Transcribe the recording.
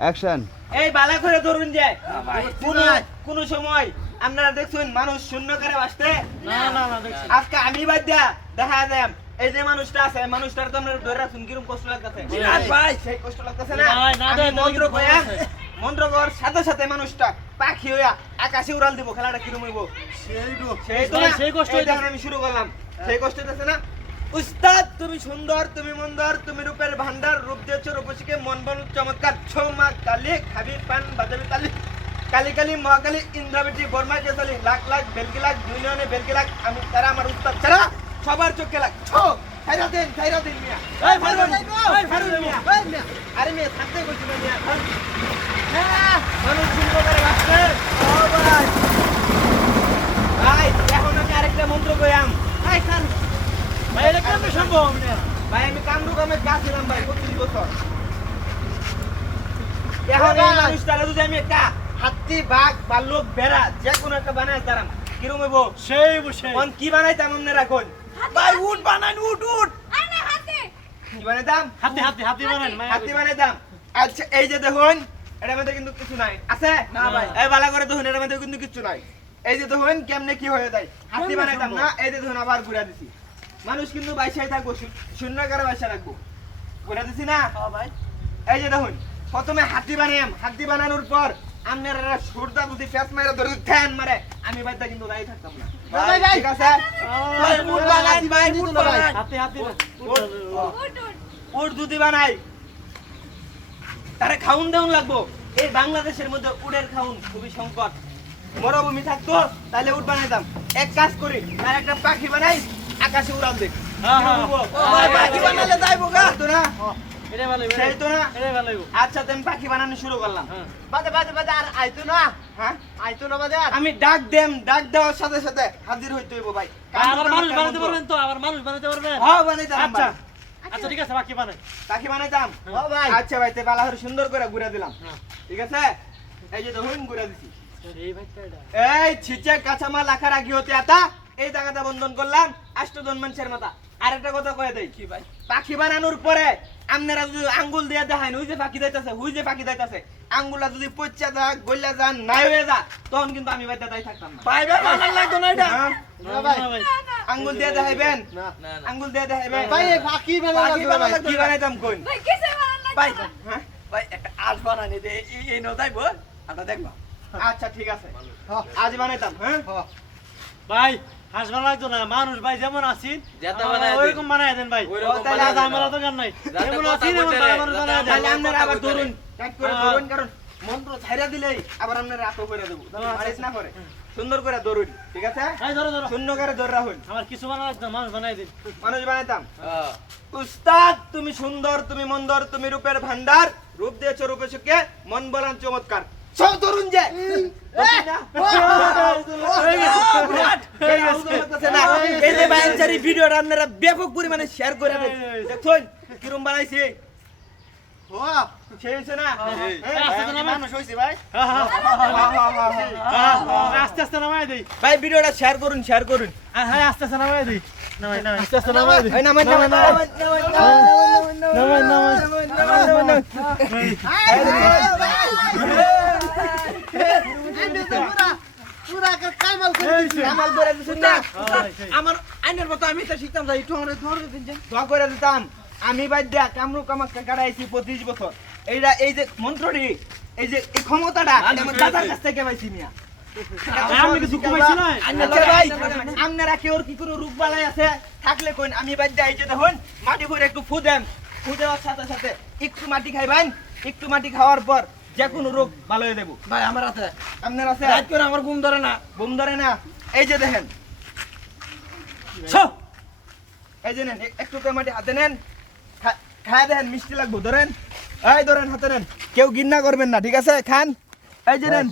Action এই বালা করে ধরুন যে কোন কোন সময় আপনারা দেখছেন মানুষ শূন্য করে বাঁচতে? না না না আজকে আমি বাদ দিয়া দেখা যায় এই যে মানুষটা আছে মানুষটার তো আপনারা ধরে রাখুন কীরকম কষ্ট লাগতেছে? বিরাট ভাই। সেই কষ্ট লাগতেছে না? আমি মন্ত্র কয়া মন্ত্র কর সাথে সাথে মানুষটা পাখি হইয়া আকাশে উড়াল দিব খেলাটা কীরকম হইব? সেই সেই তো সেই কষ্ট এই আমি শুরু করলাম। সেই কষ্ট হইতেছে না? উস্তাদ, তুমি সুন্দর, তুমি মন্দর, তুমি রূপের ভান্ডার রূপ দিয়েছ রূপসীকে, মন বন চমৎকার ছৌমা কালি, খাবি পান, বাজাবি তালি কালি কালি মহাকালী ইন্দ্রাবেটি বর্মা কেসালি লাখ লাখ, বেলকি লাখ দুই নয়নে বেলকি লাখ, আমি তারা, আমার উস্তাদ, ছাড়া সবার চোখে লাখ, ছো খাইরা দিন খাইরা দিন মিয়া এই ফারুন, এই ফারুন মিয়া আরে মিয়া থাকতে বলছি না মিয়া হ্যাঁ মানুষ সুন্দর করে বাঁচছে ও ভাই ভাই এখন আমি আরেকটা মন্ত্র কইয়াম ভাই খান ভাই এটা সম্ভব না। ভাই আমি কামরু কামে ভাই পঁচিশ বছর। এখন এই মানুষটারে যদি আমি একটা হাতি বাঘ ভাল্লুক বেড়া যে কোনো একটা বানাই তারাম কিরম হইব সেই বসে কোন কি বানাইতাম আপনি রাখুন ভাই উঠ বানান উঠ উঠ কি বানাইতাম? হাতে হাতে হাতে বানান হাতি বানাইতাম। আচ্ছা এই যে দেখুন এটার মধ্যে কিন্তু কিছু নাই। আছে? না ভাই। এই বালা করে দেখুন এটার মধ্যে কিন্তু কিছু নাই। এই যে দেখুন কেমনে কি হয়ে যায়? হাতি বানাইতাম না এই যে দেখুন আবার ঘুরা দিছি। মানুষ কিন্তু বাইসাই থাকব শূন্য- শূন্য করে বাইসা রাখব ঘুরা দিছি না? ভাই। এই যে দেখুন প্রথমে হাতি বানাইম হাতি বানানোর পর আপনারা সুরদা ফেস মারে ধরে ধ্যান মারে আমি কিন্তু দাঁড়িয়ে থাকতাম না। ভাই, ভাই। ঠিক আছে? ভাই, উট বানাই ভাই। উট বানাই। হাতে হাতে উট যদি বানাই তারে খাউন দেউন লাগবো। এই বাংলাদেশের মধ্যে উটের খাউন খুবই সংকট। মরুভূমি থাকতো তাহলে উট বানাইতাম। এক কাজ করি তার একটা পাখি বানাই আকাশে উড়াল দেখ। আমি ডাক দেম ডাক দেওয়ার সাথে সাথে হাজির হইতে হইব ভাই। আবার মানুষ বানাতে পারবেন তো? আবার মানুষ বানাতে পারবেন? হ্যাঁ বানাইতাম আচ্ছা। আচ্ছা ঠিক আছে বাকি বানাই। পাখি বানাইতাম। হ্যাঁ, ভাই। আচ্ছা ভাই তে বালা করে সুন্দর করে ঘুরে দিলাম। হ্যাঁ। ঠিক আছে? এই যে দেখুন ঘুরে দিছি। এই ছিচে কাঁচামাল রাখার আগে হতে আতা। এই জায়গাটা বন্ধন করলাম আষ্টজন মানুষের মাথা। আরেকটা কথা কয়ে দেই কি ভাই? পাখি বানানোর পরে আপনারা যদি আঙ্গুল দিয়ে দেখায় ওই যে পাখি যাইতাছে ওই যে পাখি যাইতাছে আঙ্গুলা যদি পচা যা গল্লা যান নাই হয়ে যা তখন কিন্তু আমি বাইতে দাই থাকতাম না। ভাই ভাই বানান লাগতো না এটা? হ্যাঁ? না ভাই। ভাই। আঙ্গুল দিয়ে দেখাইবেন? আঙ্গুল দিয়ে দেখাইবেন? ভাই এই বানান পাখি লাগতো না বানাইতাম কি বানাইতাম কোন ভাই হ্যাঁ? ভাই একটা আজ বানানি দে এই এই নো যাইবো আমরা দেখবা। আচ্ছা ঠিক আছে। আজ বানাইতাম হ্যাঁ? ভাই লাগতো না মানুষ ভাই যেমন আছেন। ওইরকম বানায় দেন ভাই। আমার দরকার নাই। যেমন আছেন আপনারা আবার ধরুন। হ্যাঁ। ধরুন কারণ মন্ত্র ছাইরা দিলেই আবার আপনারা করে দেবো। আচ্ছা, না করে। সুন্দর করে ধরুন ঠিক আছে? ভাই ধরো ধরো। শূন্য করে ধরে রাখুন। আমার কিছু মানুষ বানাই দিন। মানুষ বানাইতাম। হ্যাঁ। উস্তাদ তুমি সুন্দর তুমি মন্দর তুমি রূপের ভান্ডার রূপ দিয়েছ রূপে সুখে মন বলান চমৎকার। সব ধরুন যে। না? এই। এই যে বায়ানচারি ভিডিওটা আপনারা ব্যাপক পরিমাণে শেয়ার করে দেখুন কিরম বানাইছে। হ্যাঁ, আস্তে আস্তে হ্যাঁ, হ্যাঁ, হ্যাঁ, হ্যাঁ, হ্যাঁ, হ্যাঁ। হ্যাঁ, নামাই দিই ভাই ভিডিওটা শেয়ার করুন শেয়ার করুন হ্যাঁ হ্যাঁ আস্তে আস্তে নামাই দিই নামাই নামাই আস্তে আস্তে নামাই দিই এই নামান নামান নামান নামান নামাই নামাই আমার আইনের মতো আমি তো শিখতাম যাই একটু আমরা ধরে দিন দোয়া করে দিতাম। আমি বাদ দিয়া কামরু কামাক কাটাইছি পঁচিশ বছর। এইটা এই যে মন্ত্রটি এই যে এই ক্ষমতাটা আমার দাদার কাছ থেকে পাইছি মিয়া। কি দুঃখ পাইছি না? আপনারা কেউ কি কোনো রোগ বালাই আছে? থাকলে কোন আমি বাদ দিয়া মাটি ভরে একটু ফু দেন ফু দেওয়ার সাথে সাথে একটু মাটি খাইবেন। একটু মাটি খাওয়ার পর যে কোনো রোগ ভালো হয়ে দেবো ভাই আমার আছে আপনার আছে রাত করে আমার ঘুম ধরে না। ঘুম ধরে না? এই যে দেখেন। এই যে নেন একটু মাটি হাতে নেন। খায় দেখেন মিষ্টি লাগবো ধরেন। এই ধরেন হাতে নেন। কেউ গিন্না করবেন না ঠিক আছে? খান। এই যে নেন।